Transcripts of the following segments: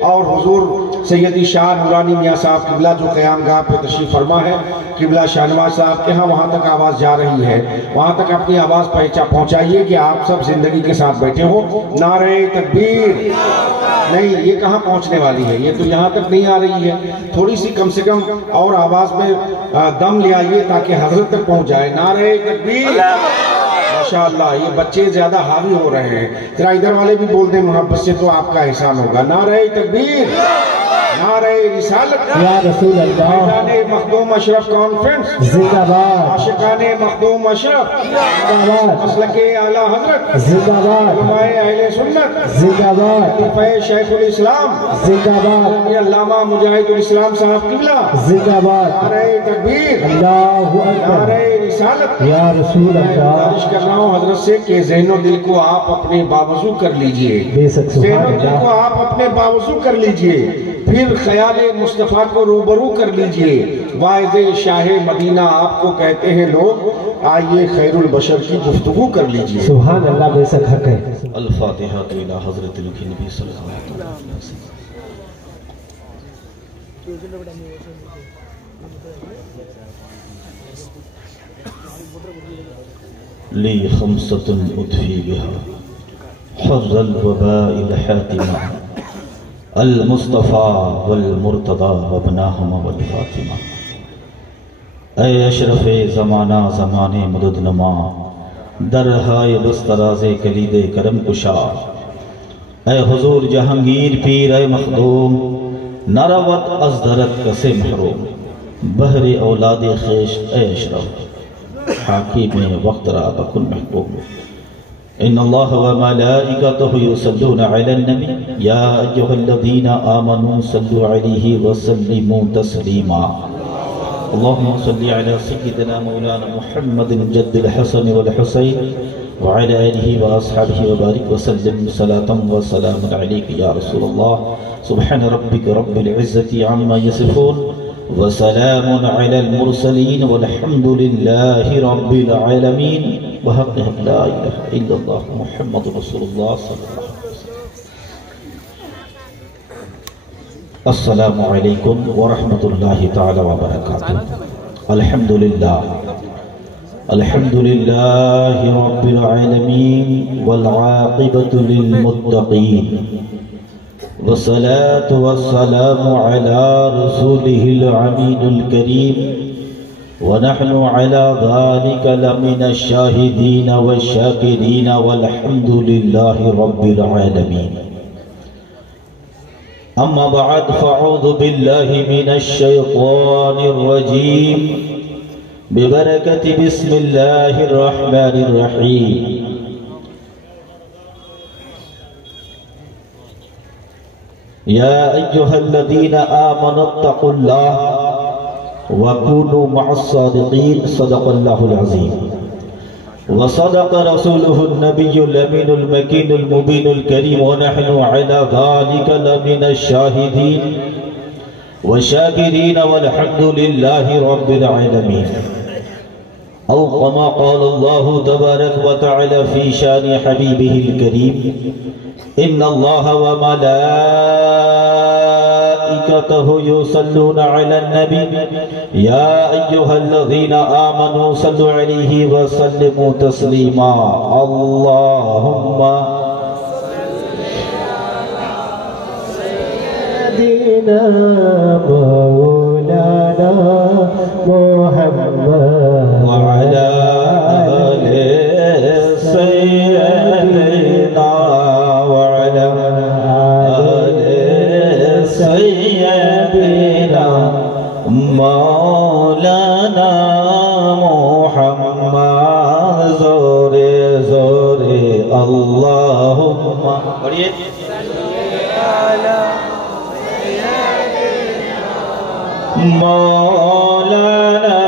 اور حضور سیدی شاہ نورانی میاں صاحب قبلہ جو قیام گاہ پہ تشریف فرما ہے، قبلہ شاہ نواز صاحب کے ہاں وہاں تک آواز جا رہی ہے، وہاں تک اپنی آواز پہنچائیے کہ آپ سب زندگی کے ساتھ بیٹھے ہو۔ نعرہ تکبیر! نہیں، یہ کہاں پہنچنے والی ہے، یہ تو یہاں تک نہیں آ رہی ہے، تھوڑی سی کم سے کم اور آواز میں دم لے آئیے تاکہ حضرت تک پہنچ جائے۔ نعرہ تکبیر! ماشاءاللہ، یہ بچے زیادہ حاوی ہو رہے ہیں، ذرا ادھر والے بھی بول دیں محبت سے تو آپ کا احسان ہوگا۔ نعرہ تکبیر! نعرہ رسالت! یا رسول اللہ! میدان مخدوم اشرف کانفرنس! زندہ باد! عاشقان مخدوم اشرف! زندہ باد! مسلک اعلیٰ حضرت! زندہ باد! علماء اہل سنت! زندہ باد! خلیفہ شیخ الاسلام! زندہ باد! علامہ مجاہد الاسلام صاحب قبلہ! زندہ باد! نعرہ تکبیر! اللہ اکبر! نعرہ رسالت! یا رسول اللہ! گزارش کر رہا ہوں حضرت سے کہ ذہن و دل کو آپ اپنے باوضو کر لیجئے، بے شک ذہن سبحان و دل کو اللہ! آپ اپنے باوضو کر لیجئے، پھر خیال مصطفیٰ کو روبرو کر لیجئے۔ واعظ شاہ مدینہ آپ کو کہتے ہیں لوگ، آئیے خیر البشر کی گفتگو کر لیجئے۔ سبحان اللہ، بے شک حق ہے۔ الفاتحہ الى حضرت نبی صلی اللہ علیہ وسلم۔ لی خمسة ادفی بها حفظ الوباء الحاتمہ المصطفیٰ والمرتضی وابناہما والفاطمہ۔ اے اشرف زمانہ زمانے مدد نما، درہائے بستراز کلید کرم کشا، اے حضور جہانگیر پیر اے مخدوم، نروت از درت کسے محروم، بہر اولاد خیش اے اشرف، حاکم وقت را بکن محبوب۔ ان اللہ وملائکتہ یصلون علی النبی یا ایہا الذین آمنوا صلوا علیہ وسلموا تسلیما۔ اللہم صلی علی سیدنا مولانا محمد جد الحسن والحسین وعلی آلہ واصحابہ وبارک وسلم صلاة وسلام علیک یا رسول اللہ۔ سبحان ربک رب العزت عما یصفون وسلام علی المرسلین والحمد للہ رب العالمین۔ بحق لا الہ الا اللہ محمد رسول اللہ صلی اللہ علیہ وسلم۔ السلام علیکم ورحمۃ اللہ تعالی وبرکاتہ۔ الحمدللہ رب العالمین والعاقبۃ للمتقین، والصلاة والسلام على رسوله العمین الکریم، ونحن على ذلك لمن الشاهدين والشاكرين والحمد لله رب العالمين۔ أما بعد، فأعوذ بالله من الشيطان الرجيم، ببركة بسم الله الرحمن الرحيم۔ يا أيها الذين آمنوا اتقوا الله وَكُونُوا مَعَ الصَّادِقِينَ۔ صدق اللہ العظیم وصدق رسوله النبی الامین المکین المبین الکریم، ونحن على ذلك لمن الشاہدین والشاکرین والحمد للہ رب العالمین۔ او كما قال اللہ تبارک وتعالی فی شان حبیبہ الکریم، ان اللہ وملائکتہ یصلون علی النبی یا ایہا الذین آمنوا صلوا علیہ وسلموا تسلیما۔ اللہم سیدنا مولانا محمد وعلی آل سیدنا وعلی آل سیدنا مولانا محمد۔ زورے زورے اللہم پڑھئے مولانا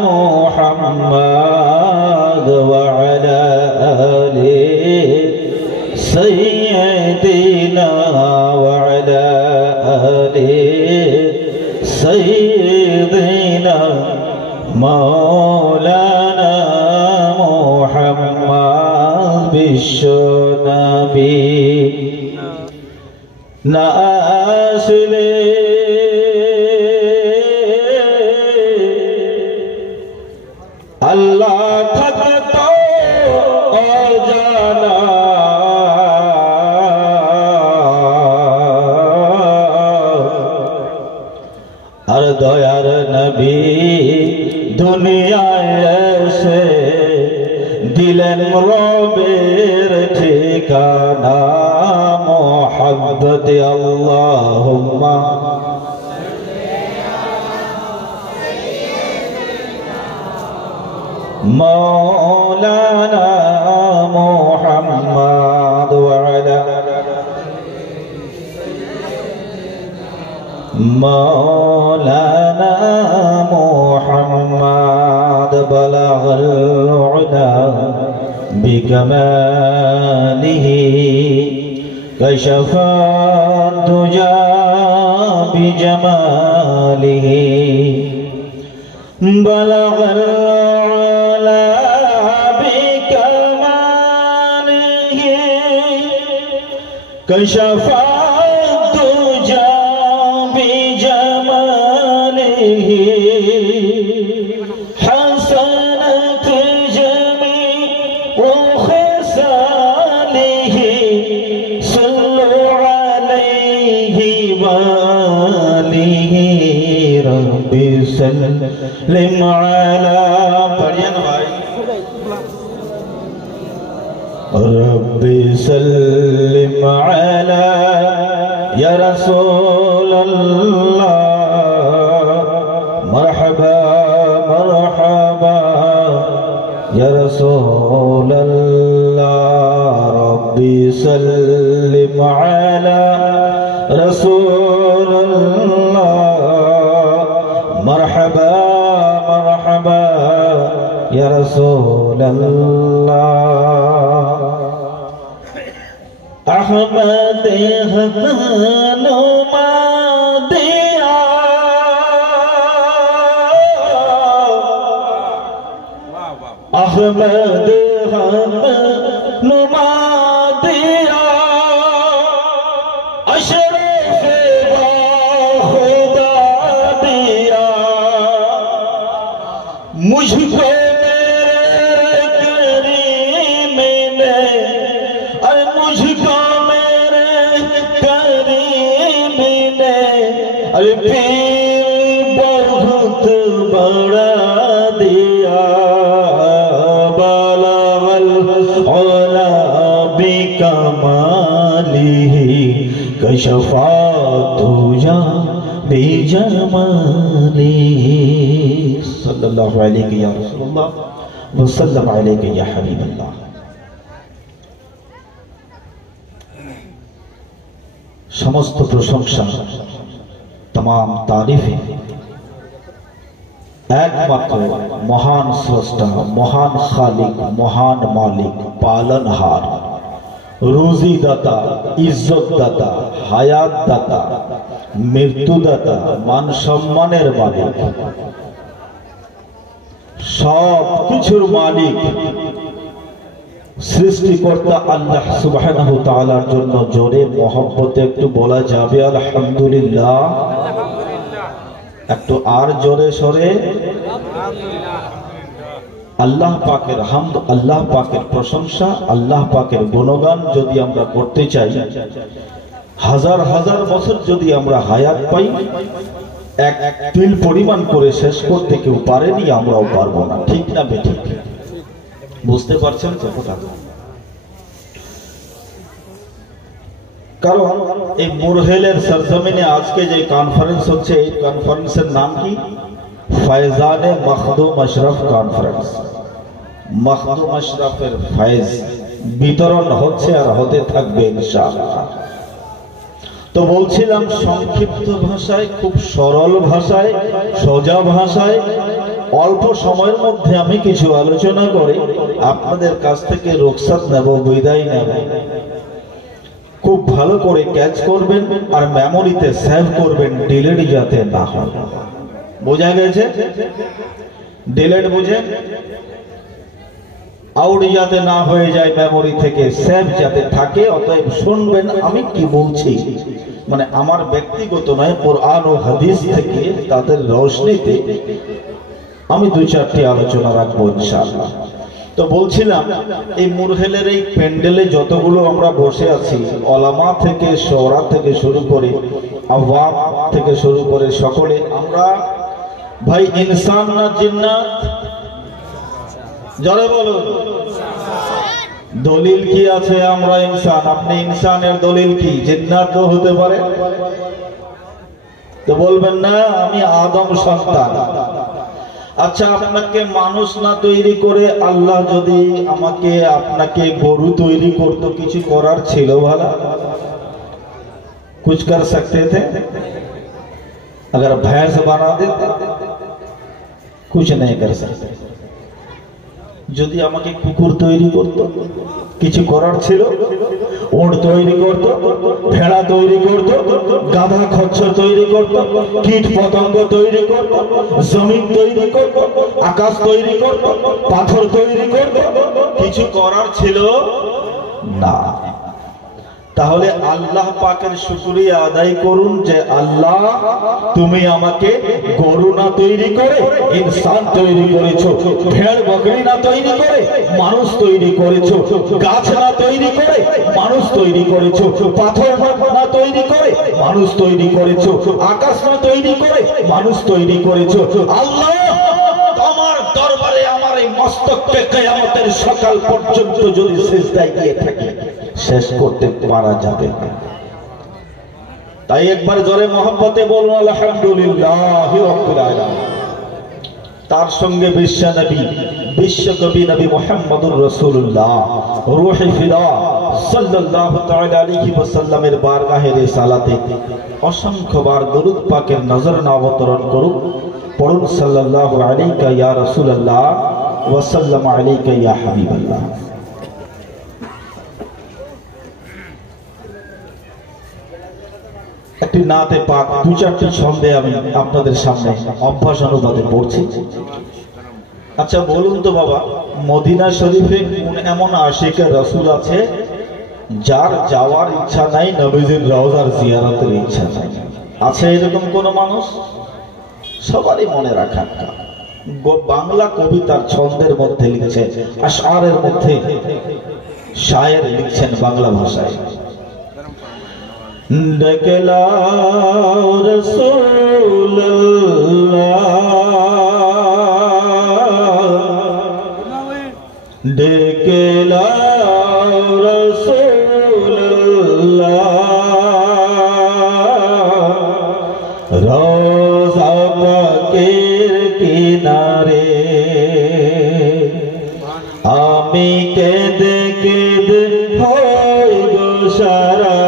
محمد وعلى آل سيدنا وعلى آل سيدنا مولانا محمد بالشنبي না আসলে আল্লাহ থাকতো অজানা আর দয়ার নবী দুনিয়ায় এসে দিলেন রবের ঠিকানা মোহাব্বতে আল্লাহুম্মা مولانا محمد وعلى مولانا محمد بلغ العلا بكماله كشف الدجى بجماله بلغ العلا بكماله كشف الدجى بجماله حسنت جميع خصاله صلوا عليه وآله ربي سلم على ربي سلم على يا رسول الله مرحبا مرحبا يا رسول الله ربي سلم على رسول الله مرحبا مرحبا يا رسول الله أحمد هنوما ديا أحمد هنوما ديا أشرف خدا ديا मुझको मेरे करीम ने और मुझको मेरे करीम ने और फिर बहुत बड़ा दिया बलगल औला बिकमालिही कशफा तुजा बिजमालिही सल्लल्लाहु अलैहि या रसूलुल्लाह व सल्लम अलैहि या हबीबल्लाह। समस्त प्रशंसा तमाम तारीफे एकमात्र महान स्रष्टा महान खालिक महान मालिक पालनहार रोजी दाता इज्जत दाता हायात दाता मृत्यु दाता मान सम्मानेर मालिक सब किछुर मालिक सृष्टिकर्ता आल्लाह सुबहानाहु ताआलार जन्य जोरे मोहब्बते एकटु बोला जाबे आलহামদুলিল্লাহ एकटु आर जोरे सरे আল্লাহ পাকের হামদ আল্লাহ পাকের প্রশংসা আল্লাহ পাকের গুণগান যদি আমরা করতে চাই হাজার হাজার বছর যদি আমরা হায়াত পাই এক তিল পরিমাণ করে শেষ করতে কেউ পারেনি আমরাও পারবো না ঠিক না বেঠিক বুঝতে পারছেন কথা কারণ এই মুরহেলের সরজমিনে আজকে যে কনফারেন্স হচ্ছে এই কনফারেন্সের নাম কি ফয়জানে মখদুম আশরাফ কনফারেন্স মখদুম আশরাফের ফয়েজ বিতরণ হচ্ছে আর হতে থাকবে ইনশাআল্লাহ। তো বলছিলাম সংক্ষিপ্ত ভাষায় খুব সরল ভাষায় সোজা ভাষায় অল্প সময়ের মধ্যে আমি কিছু আলোচনা করে আপনাদের কাছ থেকে রুখসাত নেব বিদায় নেব খুব ভালো করে ক্যাচ করবেন আর মেমোরিতে সেভ করবেন ডিলিট যাতে না হয় বোঝা গেছে ডিলিট বুঝেন আউট যাতে না হয়ে যায় মেমোরি থেকে, সেভ যাতে থাকে। অতএব শুনবেন আমি কি বলছি, মানে আমার ব্যক্তিগত নয়, কোরআন ও হাদিস থেকে তাদের রোশনীতে আমি দুই চারটি আলোচনা রাখবো ইনশাআল্লাহ। তো বলছিলাম এই মুরহেলের এই প্যান্ডেলে যতগুলো আমরা বসে আছি, ওলামা থেকে শোরা থেকে শুরু করে আওয়াম থেকে শুরু করে সকলে আমরা ভাই ইনসান না জিন্নাত? জোরে বলুন। দলিল কি আছে? আমরা ইনসান। আপনি ইনসানের দলিল কি? জিন্নাত তো হতে পারে। তো বলবেন না আমি আদম সন্তান। আচ্ছা, আপনাকে মানুষ না তৈরি করে আল্লাহ যদি আমাকে আপনাকে গরু তৈরি করতো, কিছু করার ছিল ভালা? कुछ कर सकते थे? अगर भैंस बना देते कुछ नहीं कर सकते। যদি আমাকে কুকুর তৈরি করতো, কিছু করার ছিল? উট তৈরি করতো, ভেড়া তৈরি করতো, গাধা খচ্চর তৈরি করতো, কীট পতঙ্গ তৈরি করতো, জমিন তৈরি করতো, আকাশ তৈরি করতো, পাথর তৈরি করতো, কিছু করার ছিল না। তাহলে আল্লাহ পাকের শুকরিয়া আদায় করুন যে আল্লাহ তুমি আমাকে গরু না তৈরি করে ইনসান তৈরি করেছো, ভেড় বকরি না তৈরি করে মানুষ তৈরি করেছো, গাছ না তৈরি করে মানুষ তৈরি করেছো, পাথর না তৈরি করে মানুষ তৈরি করেছো, আকাশ না তৈরি করে মানুষ তৈরি করেছো। আল্লাহ তোমার দরবারে আমার এই মস্তককে কিয়ামতের সকাল পর্যন্ত যদি সিজদায় গিয়ে থাকে, শেষ করতে পারা যাবে না। তাই একবার জোরে মহব্বতে বলুন আলহামদুলিল্লাহি রাব্বিল আলামিন। তার সঙ্গে বিশ্বনবী, বিশ্বকবি নবী মুহাম্মদুর রাসূলুল্লাহ রূহে ফিদা সাল্লাল্লাহু তাআলা আলাইহি ওয়াসাল্লামের বারগাহে রিসালাতে অসংখ্যবার দরুদ পাকের নজরানা অবতরণ করুন। পড়ুন সাল্লাল্লাহু আলাইকা ইয়া রাসূলুল্লাহ ওয়া সাল্লামু আলাইকা ইয়া হাবিবাল্লাহ। একটি নাতে পাক দু চারটি ছন্দে আমি আপনাদের সামনে অভ্যাস অনুবাদে পড়ছি। আচ্ছা বলুন তো বাবা, মদিনা শরীফে কোন এমন আশিকে রাসূল আছে যার যাওয়ার ইচ্ছা নাই, নবীজির রওজার জিয়ারতের ইচ্ছা নাই? আছে এরকম কোন মানুষ? সবারই মনে রাখার বাংলা কবিতার ছন্দের মধ্যে লিখছে, আশআরের মধ্যে শায়ের লিখছেন বাংলা ভাষায়। ডেকেলাও রাসূলুল্লাহ, ডেকেলাও রাসূলুল্লাহ, রওজা পাকের কিনারে আমি কেঁদে কেঁদে হই গো সারা,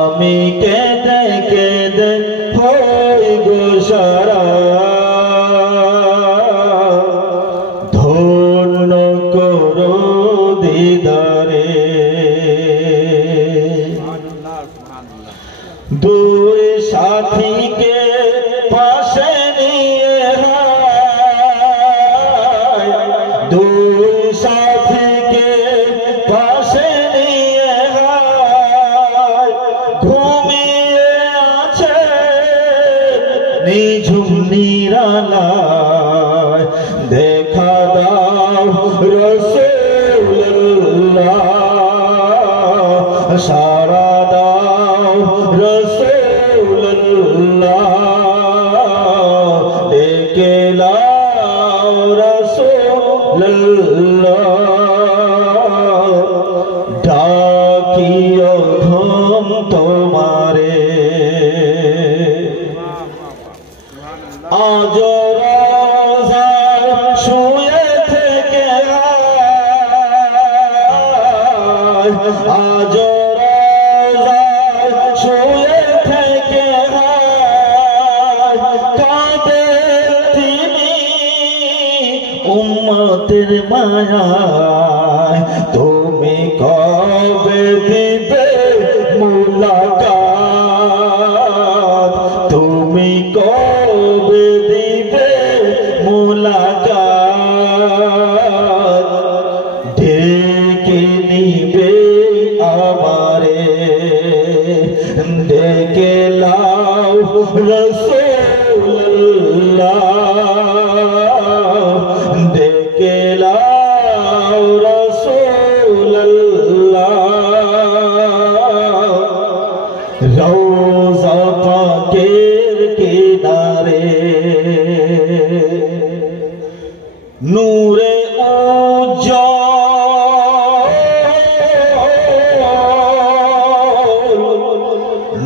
আমি কেঁদে কেঁদে হই গো সারা, ধন্য করো দিদারে। দুই সাথীকে পাশে নিয়ে, দুই সাথীকে পাশে নিয়ে ঘুমিয়ে আছে নিঝুম নিরালায়, দেখা দাও রাসূলুল্লাহ, সারা দাও রাসূলুল্লাহ, ডেকে লাও রাসূলুল্লাহ, ডাকিও ধম তোমারে। আজ রোজায় শুয়ে থেকে আজ রোজায় শুয়ে থেকে কাঁদে তিনি উম্মতের মায়ায়, তুমি কবে দিবে মুলাকাত, তুমি কবে দিবে মুলাকাত।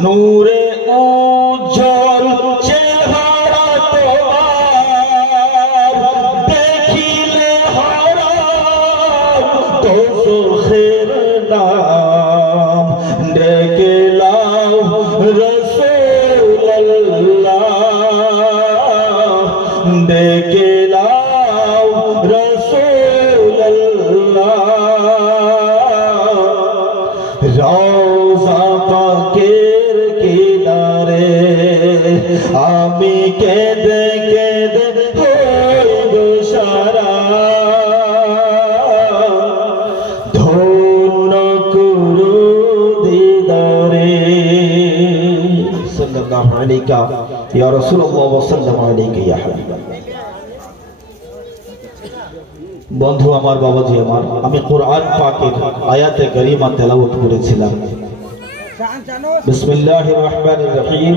নূরে উজ্জ্বল চেহারা তোমার দেখিলে হারাম তো সুখের নাম ডেকে লাও রাসূলুল্লাহ ডেকে লাও রাসূলুল্লাহ রওজা পাকের কিনারে আমি কেঁদে কেঁদে হইব সারা ধন্য করু দিদারে সাল্লাল্লাহু আলাইকা ইয়া রাসূলুল্লাহ ওয়া সাল্লামু আলাইকা ইয়া হাবিবাল্লাহ। বন্ধু আমার, বাবাজি আমার, আমি কোরআন পাকের আয়াতে কারিমা তেলাওয়াত করেছিলাম। বিসমিল্লাহির রহমানির রহিম।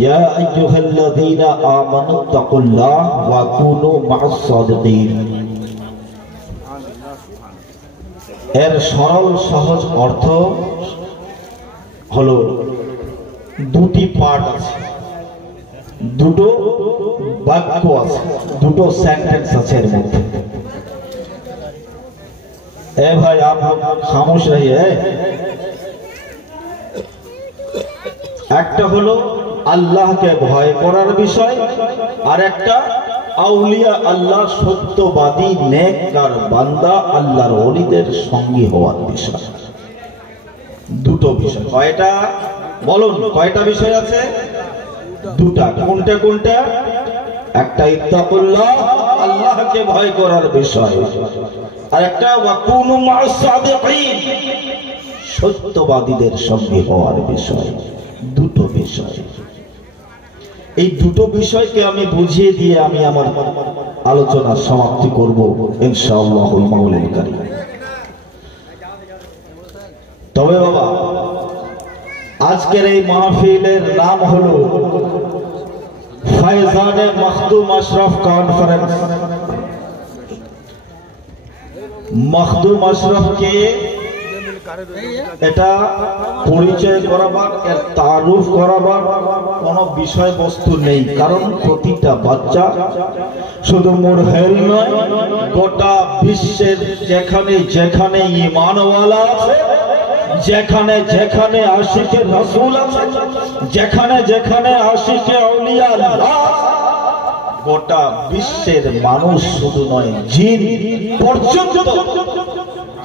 ইয়া আইয়ুহাল্লাযীনা আমানুত্তাকুল্লাহ ওয়া কুনু মা'আস সাদিকিন। এর সরল সহজ অর্থ হলো দুটি পার্ট আছে, দুটো বাক্য আছে, দুটো সেন্টেন্স আছে এর মধ্যে। ए भाई आप खामोश रहिए। একটা হলো আল্লাহকে ভয় করার বিষয়, আর একটা আউলিয়া আল্লাহ সত্যবাদী নেককার বান্দা আল্লাহর ওলিদের সঙ্গী হওয়ার বিষয়। দুটো বিষয়। কয়টা বলুন, কয়টা বিষয় আছে? দুটা। কোনটা কোনটা? একটা ইত্তাকুল্লাহ, আল্লাহকে ভয় করার বিষয়, আর একটা ওয়াকুনু মা'আস সাদিকিন, সত্যবাদীদের সঙ্গে হওয়ার বিষয়। দুটো বিষয়। এই দুটো বিষয়কে আমি বুঝিয়ে দিয়ে আমি আমার আলোচনা সমাপ্তি করব ইনশাআল্লাহুল মাওলাল কারীম। তবে বাবা, আজকের এই মাহফিলের নাম হলো ফয়জানে মখদুম আশরাফ কনফারেন্স। মখদুম আশরাফকে এটা পরিচয় করাবার, এর তারুফ করাবার কোনো বিষয়বস্তু নেই, কারণ প্রতিটা বাচ্চা শুধু মুরহেল নয়, গোটা বিশ্বের যেখানে যেখানে ঈমানওয়ালা আছে, যেখানে যেখানে আশিকে রাসূল আছে, যেখানে যেখানে আশিকে আউলিয়া আল্লাহ, গোটা বিশ্বের মানুষ শুধু নয়, জিন পর্যন্ত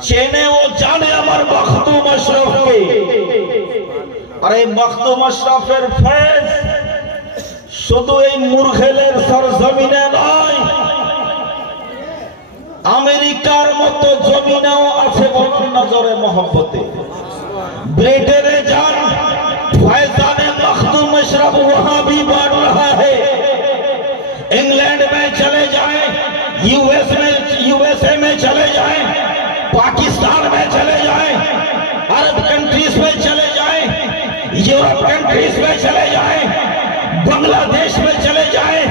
চেনে ও জানে আমার মখদুম আশরাফকে। আর এই মখদুম আশরাফের ফয়েজ শুধু এই মুরহেলের সরজমিনে নয়, আমেরিকার মতো জমিনেও আছে বলুন নজরে মোহব্বতে। ब्रिटेन जान फैजान मखदूम अशरफ वहां भी बढ़ रहा है। इंग्लैंड में चले जाएं, यूएसए में चले जाएं, पाकिस्तान में चले जाएं, अरब कंट्रीज में चले जाएं, यूरोप कंट्रीज में चले जाएं, बांग्लादेश में चले जाएं,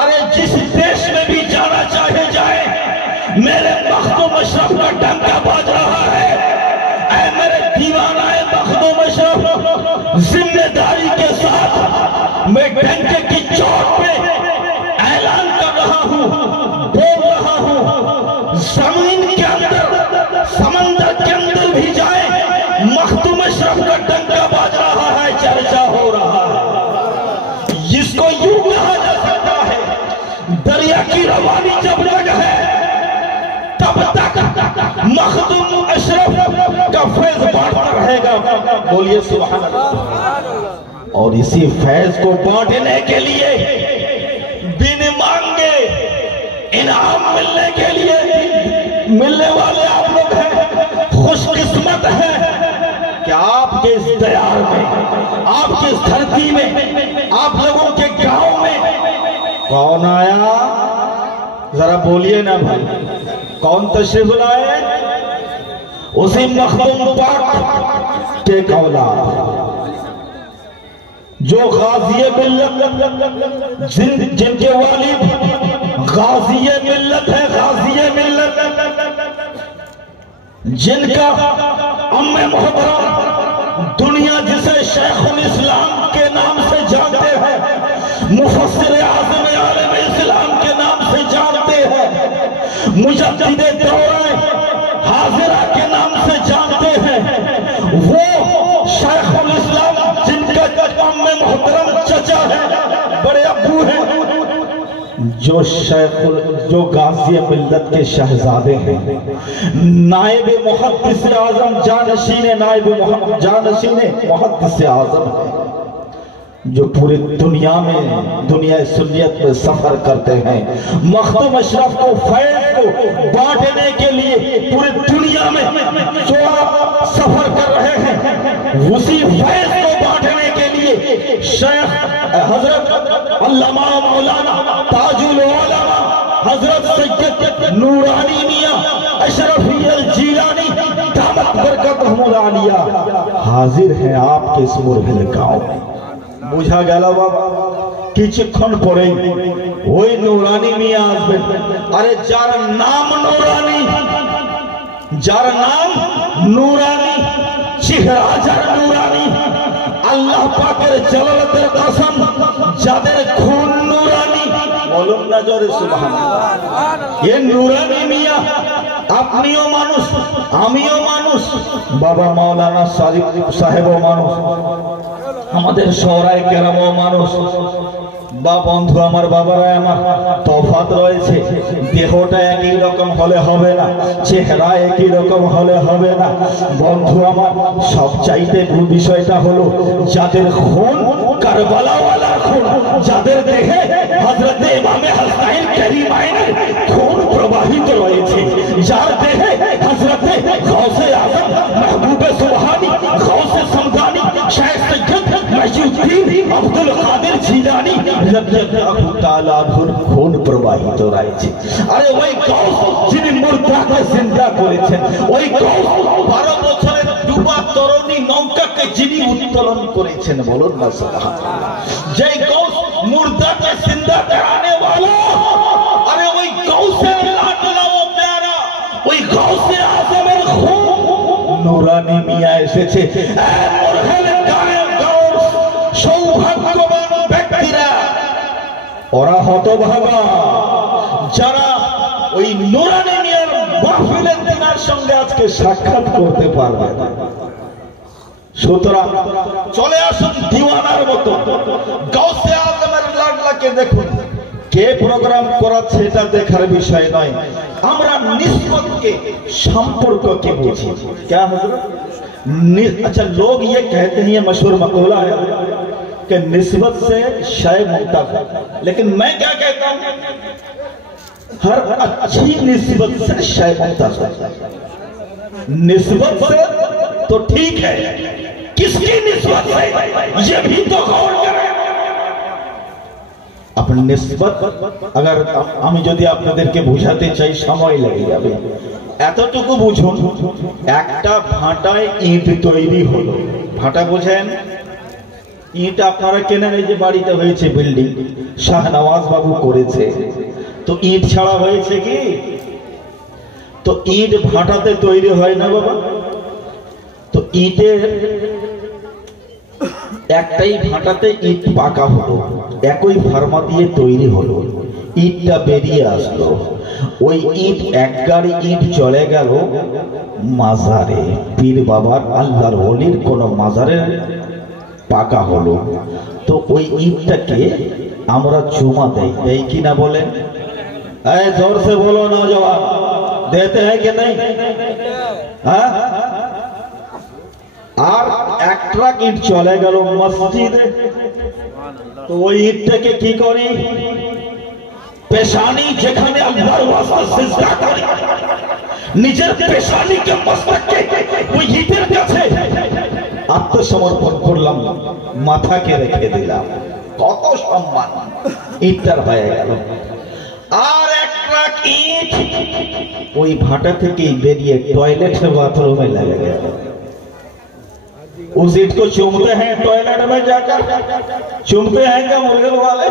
अरे जिस देश में भी जाना चाहे जाए, मेरे मखदूम अशरफ का डंका बज रहा है। ऐ मेरे दीवाना मखदूम अशरफ, जिम्मेदारी के साथ मैं डंके की चोट पे ऐलान कर रहा हूँ, बोल रहा हूँ, जमीन के अंदर समंदर के अंदर भी जाए, मखदूम अशरफ का डंका बज रहा है, चर्चा हो रहा है। इसको यूं कहा जा सकता है, दरिया की रवानी जब तक है तब तक मखदूम अशरफ का फैज बढ़ता रहेगा। बोलिए सुभान अल्लाह। और इसी फैज को बांटने के लिए, बिन मांगे इनाम मिलने के लिए मिलने वाले आप लोग हैं, खुशकिस्मत हैं कि आपके इस दयार में, आपकी इस धरती में, आप लोगों के गांव में कौन आया? जरा बोलिए ना भाई, कौन तशरीफ लाए? उसी मखदूम पाक के औलाद जो गाज़िये मिल्लत, जिनके वालिद गाज़िये मिल्लत है, गाज़िये मिल्लत, जिनका अम्मे मोहतरम दुनिया जिसे मुफस्सिर आज़म आलम इस्लाम के नाम से जानते हैं, मुजद्दिद दौर हाजिरा के नाम से जानते हैं। वो शेखुल इस्लाम जिनका अम्मे मोहतरम चचा है, बड़े अब्बू हैं, जो गाज़ी मिल्लत के शहजादे हैं, नायब मुहद्दिस आज़म जानशीन मुहद्दिस आज़म है, जो पूरी दुनिया में दुनिया सुन्नियत में सफर करते हैं। मखदूम अशरफ को फैज़ को बांटने के लिए पूरी दुनिया में जो सफर कर रहे हैं, उसी फैज़ को बांटने के लिए शेख हजरत अल्लामा मौलाना ताजुल उलमा हजरत सैयद नूरानी मियां अशरफी अल जीलानी दामत बरकतहुल आलिया हाजिर है आपके इस मुरहल गांव में। बुझा गया बाबा কিছুক্ষণ পরে ওই নুরানি মিয়া আসবেন। আরে যার নাম নুরানি, যার নাম নুরানি, চেহারা যার নুরানি, আল্লাহ পাকের জালালাতের কসম, যাদের খুন নুরানি, বলুন না জোরে সুবহানাল্লাহ। এ নুরানি মিয়া আপনিও মানুষ, আমিও মানুষ, বাবা মাওলানা সাহেবও মানুষ, আমাদের শহরায় কেরামও মানুষ। বা বন্ধু আমার, বাবারা আমার, তফাৎ রয়েছে। দেহটা একই রকম হলে হবে না, চেহারা একই রকম হলে হবে না। বন্ধু আমার, সবচাইতে বিষয়টা হলো যাদের খুন কারবালাওয়ালার খুন, যাদের দেহে হযরত ইমামে হাসান কারিমাইনের খুন প্রবাহিত রয়েছে, যার দেহে হযরত গাউসে আযম মাহবুবে সুবহানী গাউসে সমদানি শাইখ সৈয়দ মঈনুদ্দিন আব্দুল কাদের জিলানী রাদিয়াল্লাহু তাআলা আনহুর খুন প্রবাহিত রয়েছে। আরে ওই গাউস যিনি মুর্দাকে জিন্দা করেছেন, ওই গাউস 12 বছরের ডুবা তরুণী নৌকাকে যিনি উত্তোলন করেছেন, বলুন না সুবহানাল্লাহ। যেই গাউস মুর্দাকে জিন্দা कराने वाला, আরে ওই গাউসের লাডলা ও প্যারা, ওই গাউসে আযমের খুন নূরানি মিয়া এসেছে। সৌভাগ্যবান ব্যক্তিরা ওরা হতভাগা, যারা ওই নূরানি মিয়ার মাহফিলের দিনার সঙ্গে আজকে সাক্ষাৎ করতে পারবে না। সুতরাং চলে আসুন দিওয়ানার মতো গাউসে আযমের লাডলাকে দেখুন। কে প্রোগ্রাম করাচ্ছে এটা দেখার বিষয় নয়, আমরা নিসবতকে, সম্পর্ককে বুঝি। क्या हजरत? अच्छा, लोग ये कहते हैं, ये मशहूर मकौला है कि निस्बत से शय मुक्तब है, लेकिन मैं क्या कहता हूं, हर अच्छी निस्बत से शय मुक्तब है। निस्बत से तो ठीक है, किसकी निस्बत से ये भी तो गौर करें। अपनी निस्बत अगर আমি যদি আপনাদেরকে বোঝাতে চাই সময় লেগে যাবে। এতটুকু বুঝুন, একটা ভাটায় ইট তৈরি হলো। ভাটা বোঝেন? ইট আপনারা কেনেন, এই যে বাড়িতে হয়েছে বিল্ডিং, শাহনওয়াজ বাবু করেছে, তো ইট ছাড়া হয়েছে কি? তো ইট ভাটাতে তৈরি হয় না বাবা। তো ইটের একটাই ভাটাতে ইট পাকা হলো, একই ফার্মা দিয়ে তৈরি হলো, ইটটা বেরিয়ে আসলো। ওই ইট, এক গাড়ি ইট চলে গেল মাজারে, পীর বাবার আল্লাহর ওলির কোন মাজারে পাকা হলো। তো ওই ইটটাকে আমরা চুমা দেই, দেই কিনা বলেন? এই জোর সে বলো না জওয়ান, দেতে হ্যাঁ কি नहीं? হ্যাঁ। আর এক ট্রাক ইট চলে গেল মসজিদে, তো ওই ইটটাকে কি করি? পেশানি, যেখানে আল্লাহর ওয়াস্তে সিজদা করি, নিজের পেশানিকে মস্তককে ওই ইটের কাছে আত্মসমর্পণ করলাম, মাথাকে রেখে দিলাম। কত সম্মান ইটটার হয়ে গেল। আর এক ট্রাক ইট ওই ভাটা থেকে বেরিয়ে টয়লেট বাথরুমে লেগে গেল। उस ईट को चूमते हैं टॉयलेट में जाकर, चूमते हैं क्या मुर्गल वाले?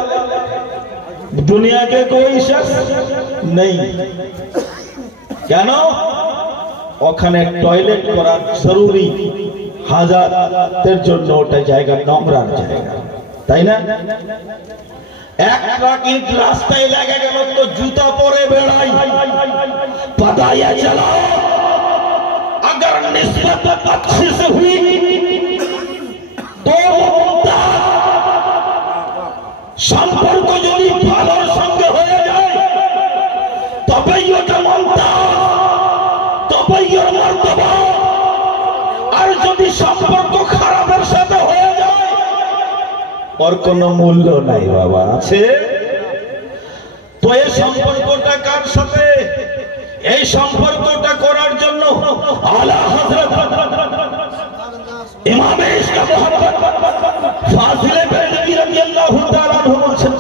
दुनिया के कोई शख्स नहीं। क्या ना ওখানে টয়লেট করা জরুরি, হাজাতের জন্য ওটা জায়গা নোংরার জায়গা, তাই না? এক ট্রাক ইট রাস্তায় লেগে গেল তো জুতা পরে বেড়াই। पता ये चला अगर निस्बत अच्छे से हुई तो সম্পর্ক যদি ভালোর সঙ্গে হয়ে যায় তবেই ওটা মমতা, তবেই ওর মর্তবা। আর যদি সম্পর্ক খারাপের সাথে হয়ে যায় ওর কোনো মূল্য নাই বাবা। আছে তো এই সম্পর্কটা কার সাথে? এই সম্পর্কটা করার জন্য আলা হযরত ইমামে ইশক মুহাম্মদ ফাজিলে বেরলভী রাদিয়াল্লাহু তাআলা আনহু বলেন,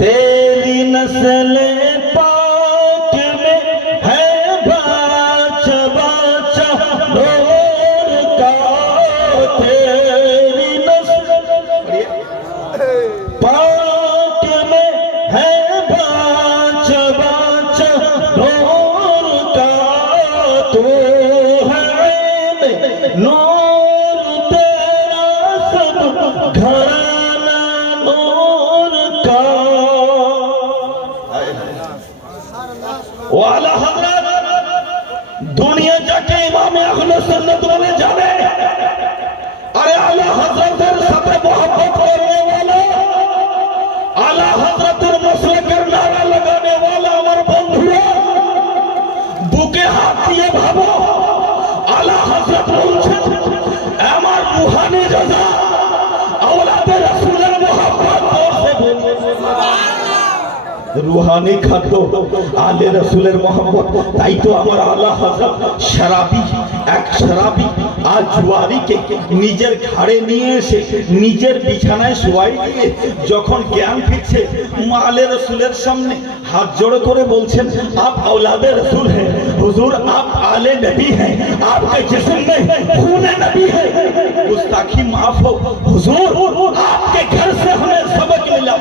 তেরি নসলে পাক মে হ্যায় বাচা বাচা নূর কা, তেরি নসলে पाक में है बाचा बाचा नूर का, तू है नूर तेरा सब घराना नूर का। वाला हज़रत दुनिया जाके इमाम अहले सुन्नत वाले जाने, अरे आला हज़रतेर साथे मोहब्बत करने वाला, आला हज़रतेर मसलकेर नारा लगाने वाला আমার বন্ধুরা বুকে হাত দিয়ে ভাবো, আলা হযরত বলছেন আমার রূহানি রাজা আওলাদে রাসূলের মোহাব্বত করতে বলছে। रूहानी खाद्य आले रसूलेर मोहब्बत। ताई तो आमार आला हज़रत शराबी एक शराबी आज जुआरी के निजेर घाड़े निये एसे निजेर बिछानाय शोयाई दिए जखन ज्ञान फिरछे आले रसूलेर सामने हाथ जोड़े करे बोलछेन, आप औलादे रसूल हैं हुजूर, आप आले नबी हैं, आपके जिस्म में खूने नबी है, गुस्ताखी माफ हो हुजूर, आपके घर से हमें सबक मिला,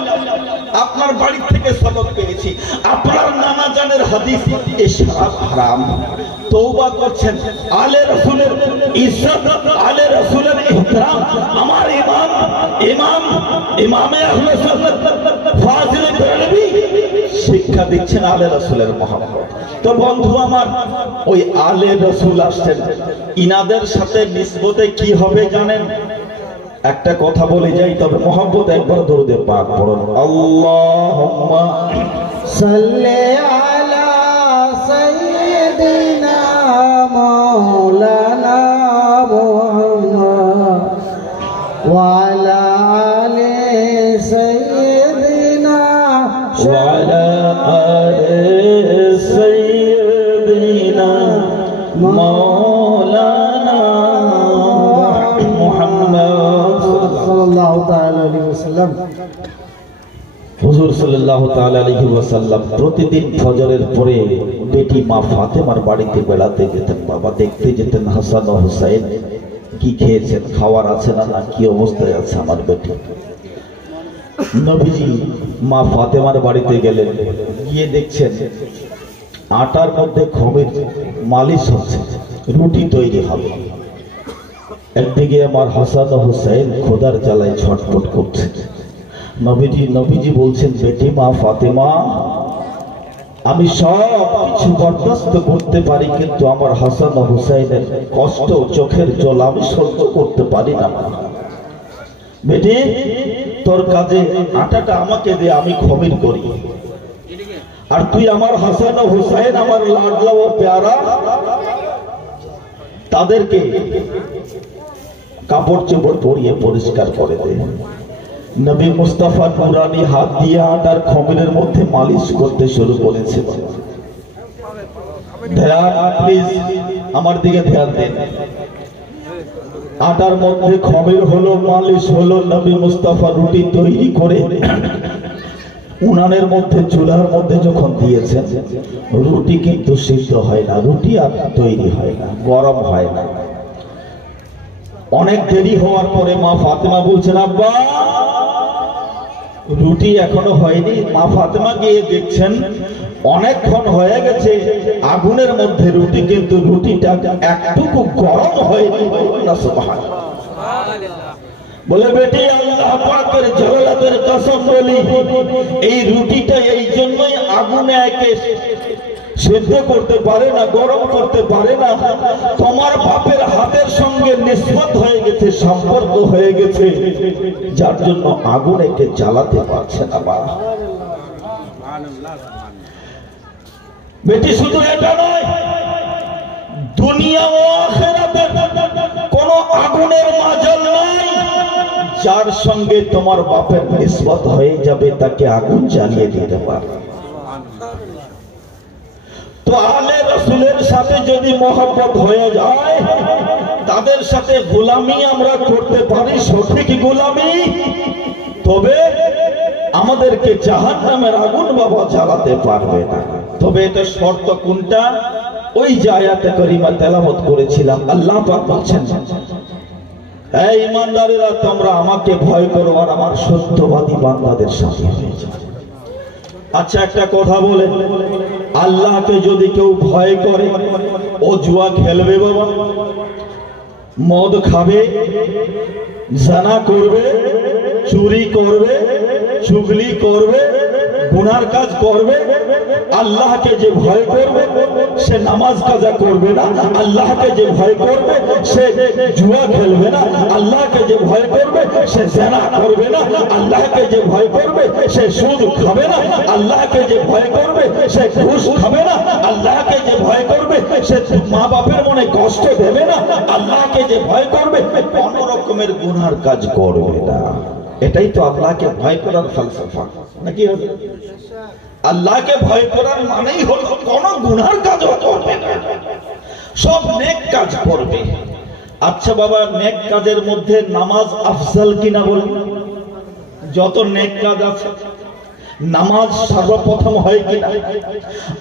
আপনার বাড়ি থেকে সবক পেয়েছি, আপনার নানা জানের হাদিস এই শরাব হারাম। তওবা করছেন, আলে রাসূলের ইজ্জত, আলে রাসূলের ইহতিরাম আমার ইমামে আহলে সুন্নাত ফাজিলে বেরলভী শিক্ষা দিচ্ছেন আলে রাসূলের মহব্বত। তো বন্ধু আমার ওই আলে রাসূল আসছেন, ইনাদের সাথে নিসবতে কি হবে জানেন? একটা কথা বলে যাই, তবে মোহাম্মদ একবার দরুদে পাক পড়ুন, আল্লাহুম্মা সাল্লি আলা সাইয়্যিদিনা মাওলানা মুহাম্মদ ওয়া আলা আলি সাইয়্যিদিনা ওয়া আলা আলি সাইয়্যিদিনা মাওলানা মুহাম্মদ সাল্লাল্লাহু তাআলা আলাইহি ওয়াসাল্লাম। হুজুর সাল্লাল্লাহু তাআলা আলাইহি ওয়াসাল্লাম প্রতিদিন ফজরের পরে বেটি মা ফাতেমার বাড়িতে বেড়াতে যেতেন বাবা, দেখতে যেতেন হাসান ও হুসাইন কি খেয়েছেন, খাওয়ার আছে না কি অবস্থায় আছে আমার বেটি। নবীজি মা ফাতেমার বাড়িতে গেলেন, গিয়ে দেখছেন আটার মধ্যে খমের মালিশ হচ্ছে, রুটি তৈরি হবে। একদিকে আমার হাসান ও হুসাইন খোদার জ্বালায় ছটফট করছে। নবীজি বলছেন, বেটি মা ফাতেমা, আমি সব কিছু বরদাস্ত করতে পারি, কিন্তু আমার হাসান ও হুসাইনের কষ্ট চোখের জল আমি সহ্য করতে পারি না। বেটি তোর কাজে আটাটা আমাকে দে, আমি খমির করি, আর তুই আমার হাসান ও হুসাইন আমার লাডলা ও প্যারা তাদেরকে কাপড় চোপড় পরিয়ে পরিষ্কার করে দে। নবী মুস্তাফা নুরানি হাত দিয়ে আটার খমিরের মধ্যে মালিশ করতে শুরু করেছে। ধ্যান প্লিজ আমার দিকে ধ্যান দেন। আটার মধ্যে খমির হলো, মালিশ হলো, নবী মুস্তাফা রুটি তৈরি করে উনানের মধ্যে চুলার মধ্যে যখন দিয়েছেন, রুটি কিন্তু সিদ্ধ হয় না, রুটি আর তৈরি হয় না, গরম হয় না। অনেক দেরি হওয়ার পরে মা ফাতেমা বলছেন, আব্বা রুটি এখনো হয়নি। মা ফাতেমা গিয়ে দেখছেন অনেকক্ষণ হয়ে গেছে আগুনের মধ্যে রুটি, কিন্তু রুটিটা একটুকু গরম হয়নি। বলে বেটি আল্লাহ পাকের জালালাতের কসম বলি এই রুটিটা এই জন্যই আগুনে একে সিদ্ধ করতে পারে না, গরম করতে পারে না, তোমার বাপের হাতের সঙ্গে নিসবত হয়ে গেছে, সম্পর্ক হয়ে গেছে, যার জন্য আগুন একে জ্বালাতে পারছে না। মা বেটি শুধু এটা নয়, দুনিয়া ও আখিরাতের কোন আগুনের মাঝাল নাই যার সঙ্গে তোমার বাপের নিসবত হয়ে যাবে তাকে আগুন জ্বালিয়ে দিতে পারে। তো আলে রাসূলের সাথে যদি মহব্বত হয়ে যায়, তাদের সাথে গোলামি আমরা করতে পারি, সঠিক গোলামি, তবে আমাদেরকে জাহান্নামের আগুন বাবা জ্বালাতে পারবে না। তবে এটা শর্ত কোনটা? ওই যে আয়াতে কারিমা তেলাওয়াত করেছিলাম, আল্লাহ পাক বলছেন, এই ঈমানদারেরা তোমরা আমাকে ভয় করো আর আমার সত্যবাদী বান্দাদের সাথে হয়ে যাও। আচ্ছা একটা কথা বলে, আল্লাহকে যদি কেউ ভয় করে ও জুয়া খেলবে বাবা, মদ খাবে, জানা করবে, চুরি করবে, চুগলি করবে, গুনার কাজ করবে। আল্লাহকে যে ভয় করবে সে নামাজ কাজা করবে না, আল্লাহকে যে ভয় করবে সে জুয়া খেলবে না, আল্লাহকে যে ভয় করবে সে জানা করবে না, আল্লাহকে যে ভয় করবে সে সুদ খাবে না, আল্লাহকে যে ভয় করবে সে ঘুষ খাবে না, আল্লাহকে যে ভয় করবে সে মা বাপের মনে কষ্ট দেবে না, আল্লাহকে যে ভয় করবে কোন রকমের গুনার কাজ করবে না। এটাই তো আল্লাহকে ভয় করার ফলসফা নাকি? আল্লাহকে ভয় করার মানেই হলো কোন গুনার কাজ করবে না, সব নেক কাজ করবে। আচ্ছা বাবা, নেক কাজের মধ্যে নামাজ আফজাল কিনা বলেন? যত নেক কাজ আছে নামাজ সর্বপ্রথম হয় কিনা?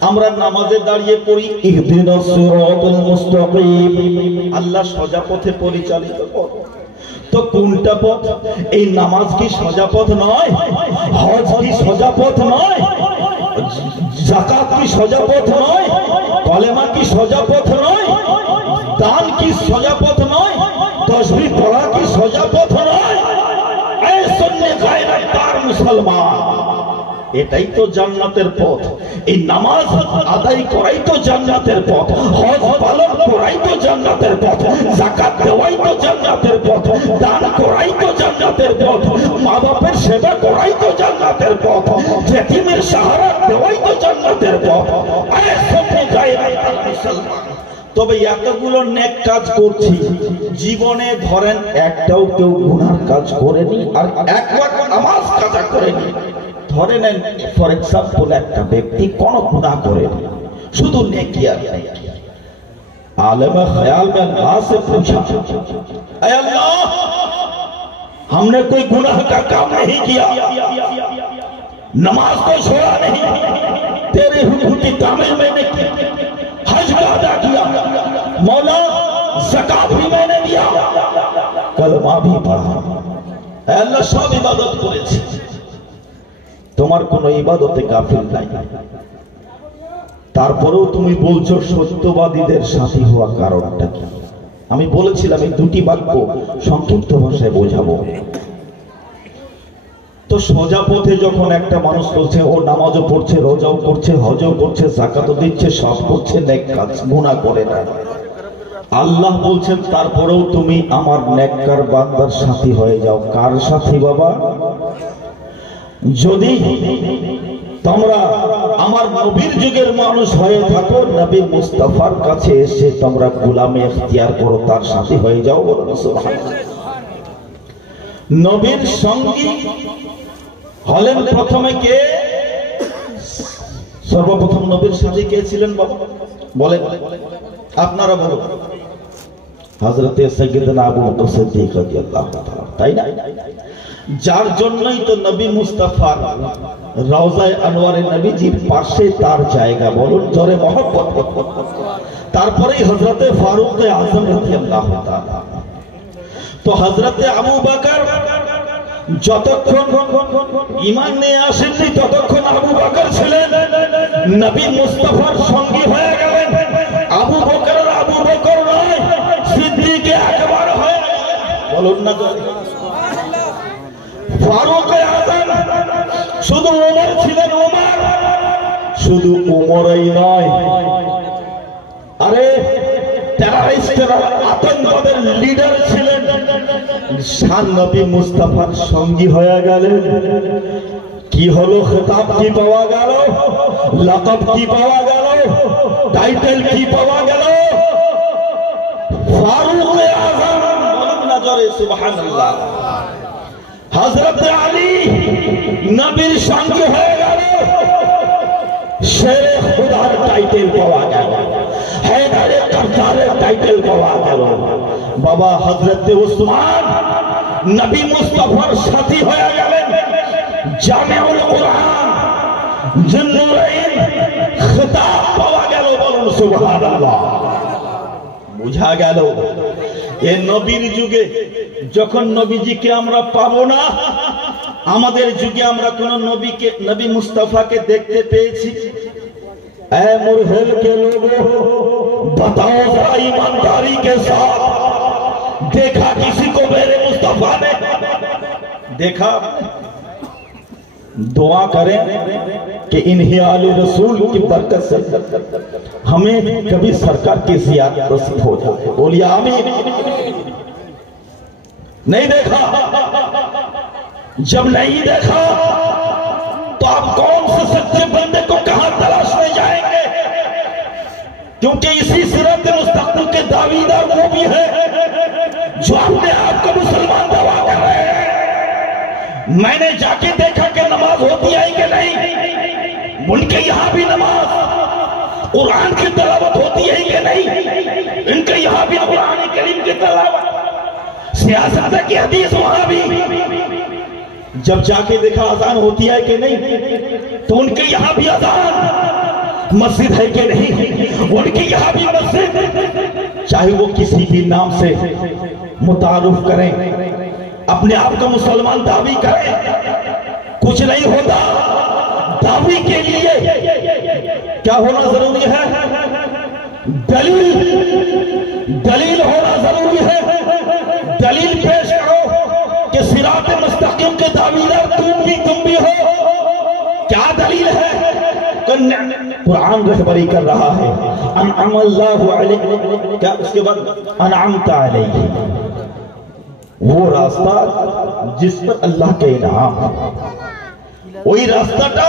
আমরা নামাজে দাঁড়িয়ে পড়ি ইহদিনাস সিরাতাল মুস্তাকিম, আল্লাহ সোজা পথে পরিচালিত কর। তো কোনটা পথ? এই নামাজ কি সোজা পথ নয়? হজ কি সোজা পথ নয়? যাকাত কি সোজা পথ নয়? কলেমা কি সোজা পথ নয়? দান কি সোজা পথ নয়? তাসবিহ পড়া কি সোজা পথ নয়? এই সুন্নি গায়রদার মুসলমান, এটাই তো জান্নাতের পথ। এই নামাজ আদায় করাই তো জান্নাতের পথ, হজ পালন করাই তো জান্নাতের পথ, যাকাত দেওয়াই তো জান্নাতের পথ, দান করাই তো জান্নাতের পথ, মা বাপের সেবা করাই তো জান্নাতের পথ, ইতিমের সাহারা দেওয়াই তো জান্নাতের পথ। তবে এতগুলো নেক কাজ করছি, জীবনে ধরেন একটাও কেউ গুনার কাজ করেনি আর এক ওয়াক্ত নামাজ কাজা করেনি। ধরে নেন ফর এক্সাম্পল একটা ব্যক্তি কোন গুনাহ করেনি, শুধু নেকি আর নেকি। आलम ख्याल में अल्लाह से पूछा, ऐ अल्लाह हमने कोई गुनाह का काम नहीं किया, नमाज को छोड़ा नहीं, तेरे हुक्म की तामील मैंने की, हज का अदा किया, मौला ज़कात भी मैंने दिया, कलमा भी पढ़ा, ऐ अल्लाह सब इबादत करेছি, তোমার কোনো ইবাদতে গাফিল নাই, তারপরেও তুমি বলছো সত্যবাদীদের সাথী হওয়া কারণটা কি? আমি বলেছিলাম এই দুটি বাক্য সংক্ষিপ্ত ভাষায় বোঝাবো। তো সোজা পথে যখন একটা মানুষ চলছে, ও নামাজও পড়ছে, রোজাও করছে, হজও করছে, যাকাতও দিচ্ছে, সব করছে, নেক কাজ, গুনাহ করে না, আল্লাহ বলছেন তারপরেও তুমি আমার নেককার বান্দার সাথী হয়ে যাও। কার সাথী বাবা? যদি তোমরা আমার নবীর যুগের মানুষ হয়ে থাকো, নবী মুস্তাফার কাছে এসে তোমরা গোলামি ইখতিয়ার করো, তার সাথী হয়ে যাও। সুবহানাল্লাহ। নবীর সঙ্গী হলেন প্রথমে কে? সর্বপ্রথম নবীর সাথী কে ছিলেন বাবা বলেন? আপনারা বলুন। হযরতে সাইয়্যিদনা আবু বকর সিদ্দিক রাদিয়াল্লাহু তাআলা, তাই না? যার জন্যই তো নবী মুস্তাফার রওজায়ে আনোয়ারে নবীজির পাশে তার জায়গা, বলুন জোরে মহব্বত। তারপরেই হযরতে ফারুক আযম রাদিয়াল্লাহু তাআলা। তো হযরতে আবু বকর যতক্ষণ ঈমান নিয়ে আসেননি ততক্ষণ আবু বকর ছিলেন, নবী মুস্তাফার সঙ্গী হয়ে গেলেন। আবু বকর আর আবু বকর নয়, সিদ্দিক আকবর হয়ে গেলেন। বলুন না জোরে। ফারুক আযম শুধু ওমর ছিলেন, ওমর শুধু ওমরই নয়, আরে টেররিস্টরা আতঙ্কবাদের লিডার ছিলেন। শান নবী মুস্তাফার সঙ্গী হয়ে গেলেন। কি হলো? খেতাব কি পাওয়া গেল, লকব কি পাওয়া গেল, টাইটেল কি পাওয়া গেল? ফারুক আযম, বলুন না জোরে সুবহানাল্লাহ। হযরত আলী নবীর সঙ্গী হয়ে গেল, শেরে খুদার টাইটেল পাওয়া গেল, হায়দারে কারজারের টাইটেল পাওয়া গেল। বাবা হযরত উসমান নবী মুস্তাফার সাথী হয়ে গেলেন, জামিউল কুরআন জিন্নুরাইন খেতাব পাওয়া গেল, বলুন সুবহানাল্লাহ। বুঝা গেল এ নবীর যুগে যখন নবীজিকে আমরা পাবো না, আমাদের যুগে আমরা কোন নবীকে, নবী মুস্তাফাকে দেখতে পেয়েছি? ऐ मुरहल के लोगों बताओ जरा ईमानदारी के साथ, देखा किसी को मेरे मुस्तफा ने? देखा? दुआ करें कि इन्हीं आले रसूल की बरकत से हमें कभी सरकार की ज़ियारत नसीब हो जाए। बोलिए आमीन। नहीं देखा? जब नहीं देखा तो आप कौन से सच्चे बंदे को कहां तलाशने जाएंगे? क्योंकि इसी सिरात मुस्तक़बिल के दावीदार वो भी है जो अपने आप को मुसलमान दावा कर रहे हैं। मैंने जाके देखा कि नमाज होती है कि नहीं, उनके यहां भी नमाज, कुरान की तिलावत होती है कि नहीं, इनके यहां भी कुरान करीम की तिलावत, सियासत की हदीस वहां भी। जब जाके देखा अजान होती है कि नहीं, तो उनके यहां भी अजान, मस्जिद है कि नहीं, उनके यहां भी मस्जिद, चाहे वो किसी भी नाम से मुतारुफ करें, अपने आप को मुसलमान दावी करें, कुछ नहीं होता। दावी के लिए क्या होना जरूरी है? दलील, दलील होना जरूरी है। दलील पेश करो कि सिरात मुस्तकीम के दावीदार तुम भी हो। क्या दलील है? कुरान रहबरी कर रहा है, अनअमल्लाहु अलैहि, क्या उसके बाद अनअमता अलैहि, वो रास्ता जिस पर अल्लाह के इनाम, ওই রাস্তাটা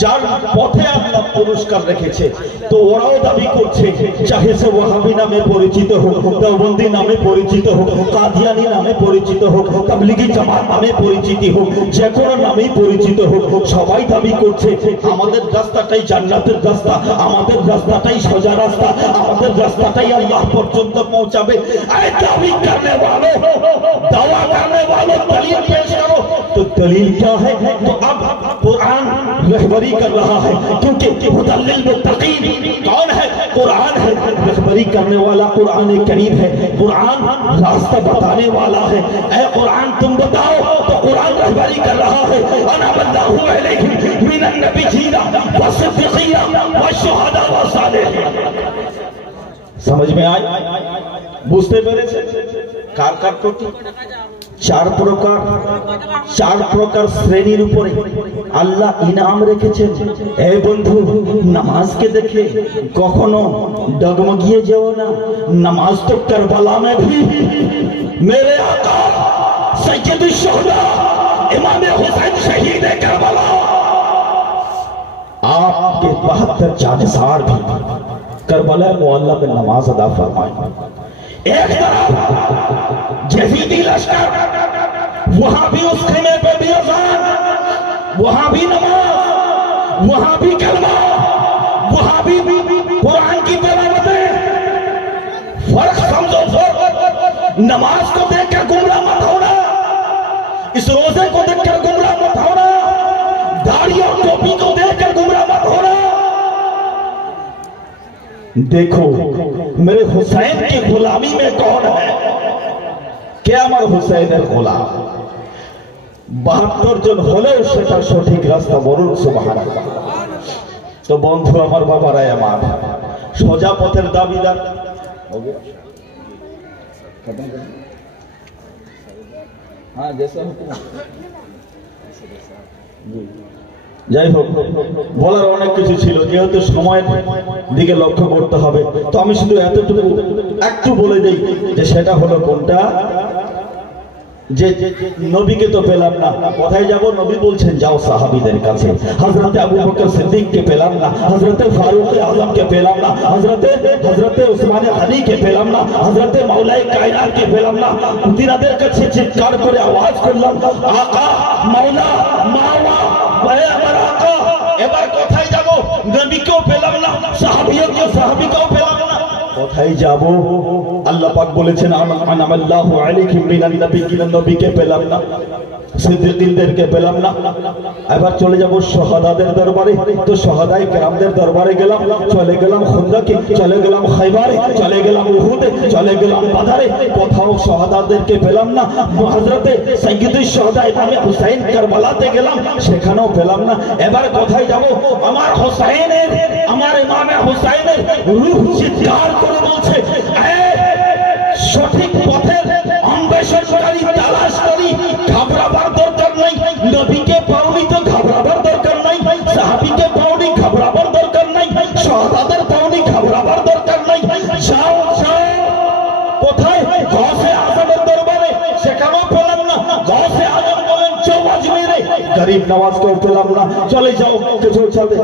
যার পথে আল্লাহ পুরস্কার রেখেছে। তো ওরাও দাবি করছে, চাহে সে ওয়াহাবি নামে পরিচিত হোক, দেওবন্দি নামে পরিচিত হোক, কাদিয়ানি নামে পরিচিত হোক, তাবলিগি জামাত নামে পরিচিতি হোক, যে কোনো নামেই পরিচিত হোক, সবাই দাবি করছে আমাদের রাস্তাটাই জান্নাতের রাস্তা, আমাদের রাস্তাটাই সোজা রাস্তা, আমাদের রাস্তাটাই আল্লাহ পর্যন্ত পৌঁছাবে। আরে দাবি করনে वालों, दावा करने वालों, दलील पेश करो। तो दलील क्या है? तो अब कुरान रहबरी कर रहा है, क्योंकि हुदल्लिल मुत्तकीन कौन है? कुरान है। रहबरी करने वाला कुरान करीम है, कुरान रास्ता बताने वाला है। ऐ कुरान तुम बताओ, तो कुरान रहबरी कर रहा है। अना बल्लाहु अलैहि मिनन नबिय्यीना वसिद्दीकीना वशुहदा वसालिहीन। समझ में आए? বুঝতে পেরেছেন? কার কার প্রতি চার প্রকার শ্রেণীর উপরে আল্লাহ ইনাম রেখেছেন। এই বন্ধু, নামাজকে দেখে কখনো ডগমগিয়ে যেও না। নামাজ তো কারবালা में भी मेरे आका सैयदुश शुहदा इमाम हुसैन शहीद करबला, आपके 72 जानिसार भी करबला मुअल्ला में नमाज अदा फरमाए। एक तरफ यजीदी लश्कर, वहां भी उस खेमे पे भी अज़ान, वहां भी नमाज, वहां भी कलमा, वहां भी कुरान की तिलावतें। फर्क समझो, नमाज को देखकर गुमराह मत होना, इस रोजे को देखकर गुमराह मत होना, दाढ़ी और टोपी को देखकर गुमराह मत होना। देखो मेरे हुसैन की गुलामी में कौन है? क्या আমার হুসাইনের গোলাম? 72 জন হলেও সেটা সঠিক রাস্তা, বলুন সুবহানাল্লাহ। তো বন্ধু আমার, বাবারাই আমার, সোজা পথের দাবিদার। हाँ जैसे যাই হোক, বলার অনেক কিছু ছিল, যেহেতু সময়ের দিকে লক্ষ্য করতে হবে, তো আমি শুধু এতটুকু একটু বলে দিই যে সেটা হলো কোনটা, যে নবীকে তো পেলাম না, কোথায় যাব? নবী বলছেন যাও সাহাবীদের কাছে। হযরতে আবু বকর সিদ্দিককে পেলাম না, হযরতে ফারুক আযমকে পেলাম না, হযরতে উসমান গনিকে পেলাম না, হযরতে মাওলাই কায়নাতকে পেলাম না। তিনাদের কাছে চিৎকার করে আওয়াজ করলাম, আকা মাওলা মাওলা, আমার আকা। এবার কোথায় যাব? নবীকেও পেলাম না, সাহাবীকেও পেলাম না, কোথায় যাব? আল্লাহ পাক বলেছেন আনামাল্লাহু আলাইহিম মিনান নাবিয়্যিন, নবীকে পেলাম না, সিদ্দিকদেরকে পেলাম না। এবার চলে যাব শাহাদাদের দরবারে, তো শাহাদায়ে কেরামদের দরবারে গেলাম, চলে গেলাম খুন্দকে, চলে গেলাম খায়বারে, চলে গেলাম উহুদে, চলে গেলাম বাদারে, কোথাও শাহাদাদেরকে পেলাম না। হযরতে সাইয়্যিদুশ শাহাদা ইমামে হুসাইন কারবালাতে গেলাম, সেখানেও পেলাম না। এবার কোথায় যাব? আমার হুসাইনের, আমার ইমামে হুসাইনের রূহ চিৎকার করে বলছে, সঠিক পথের অন্বেষণকারী, তালাশকারী, ঘাবড়াবার দরকার নাই। নবীকে পাওনি তো ঘাবড়াবার দরকার নাই, সাহাবীকে পাওনি ঘাবড়াবার দরকার নাই, শাহাদাদের পাওনি ঘাবড়াবার দরকার নাই। যাও যাও, কোথায়? গৌসে আজমের দরবারে, সেখানেও পেলাম না। গৌসে আজম বলেন চৌ আজমিরে, গরিব নওয়াজকেও পেলাম না, চলে যাও কিছু চলে,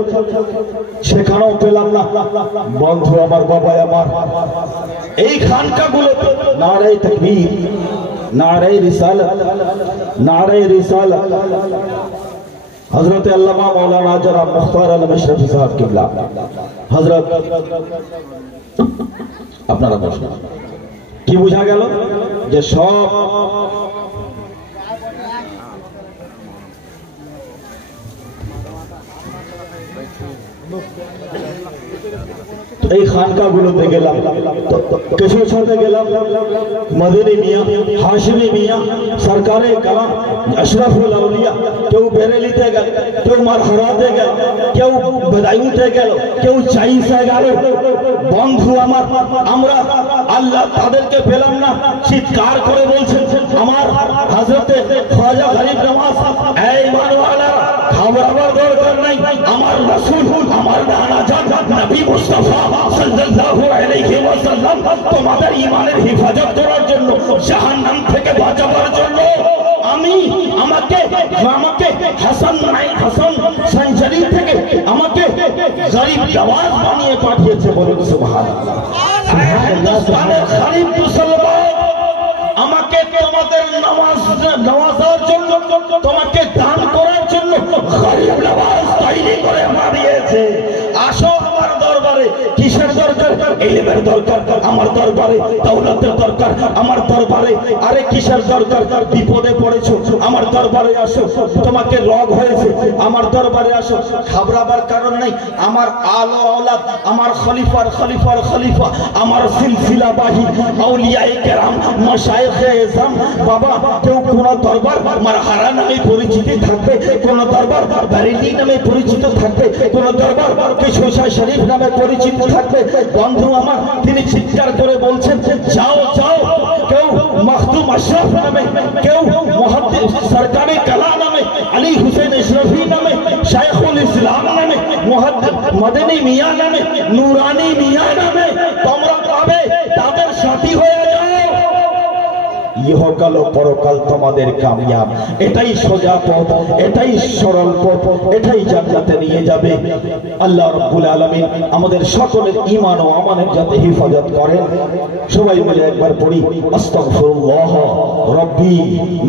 সেখানেও পেলাম না। বন্ধু আমার, বাবা আমার, এই খানকাগুলোতে নারায়ে তাকবীর, নারায়ে রিসালাত, নারায়ে রিসালাত, হযরত আল্লামা মাওলানা জনাব মুখতার আলম আশরাফী সাহেব কিবলা হযরত, আপনারা বসুন। কি বোঝা গেল? যে সব এই খানকাগুলোতে গেলাম, কিছু সাথে গেলাম মদনী মিয়া, হাশিমি মিয়া, সরকারে কালাম, আশরাফুল আউলিয়া, কেউ বেরেলিতে গেল, কেউ মারহারাতে গেল, কেউ বদায়ুতে গেল, কেউ চাইসে গেল। বন্ধু আমার, আমরা আল্লাহ তাদেরকে পেলাম না, চিৎকার করে বলছেন আমার হযরতে খাজা গরিব নওয়াজ, এই ইমানওয়ালা, ঘাবড়াবার দরকার নাই। আমার রাসূল, আমার নানা জান নবী মুস্তাফা সাল্লাল্লাহু আলাইহি ওয়াসাল্লাম তোমাদের ঈমানের হেফাজত করার জন্য, জাহান্নাম থেকে বাঁচাবার জন্য আমাকে হাসান সঞ্চারী থেকে আমাকে গরিব নওয়াজ বানিয়ে পাঠিয়েছে। বলুন সুবহানাল্লাহ। হিন্দুস্তানের গরিব মুসলমান আমাকে তোমাদের নওয়াজার জন্য, তোমাকে দান করার জন্য গরিব নওয়াজ তৈরি করে পাঠিয়েছে। আসো আমার দরবারে। কিসের দরকার? ইলমের দরকার আমার দরবারে, দৌলতের দরকার আমার দরবারে। আরে কিসের দরকার? বিপদে পড়েছো, আমার দরবারে আসো। তোমাকে রোগ হয়েছে, আমার দরবারে আসো। ঘাবড়াবার কারণ নাই। আমার আলো আওলাদ, আমার খলিফার খলিফার খলিফা, আমার সিলসিলাবাহী আউলিয়ায়ে কেরাম, মাশায়েখে এযম, বাবা, কেউ কোন দরবার মারহারা নামে পরিচিতি থাকবে, কোন দরবার বারেলি নামে পরিচিত থাকবে, কোন দরবার কেশোশা শরীফ নামে পরিচিত থাকবে। বন্ধু আমার, তিনি চিৎকার করে বলছেন যাও যাও। কেউ মখদুম আশরাফ নামে, কেউ মুহাদ্দিস সরকারে কালা নামে, আলী হুসেন আশরাফি নামে, শাইখুল ইসলাম নামে, মুহাদ্দিস মদনী মিয়া নামে, নুরানি মিয়া নামে তোমরা পাবে। তাদের সাথী হয়ে যাও। ইহকাল ও পরকাল তোমাদের কামিয়াব। এটাই সোজা পথ, এটাই সরল পথ, এটাই জান্নাতে নিয়ে যাবে। আল্লাহ রাব্বুল আলামিন আমাদের সকলের ঈমান ও আমানের যাতে হেফাজত করেন। সবাই মিলে একবার পড়ি, আস্তাগফিরুল্লাহ রাব্বি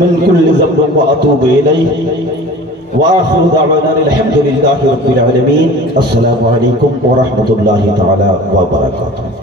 মিন কুল্লি যামবিন ওয়া আতুবু ইলাইহি ওয়া আখিরু দাওয়ানা আলহামদুলিল্লাহি রাব্বিল আলামিন। আসসালামু আলাইকুম ওয়া রাহমাতুল্লাহি তাআলা ওয়া বারাকাতুহু।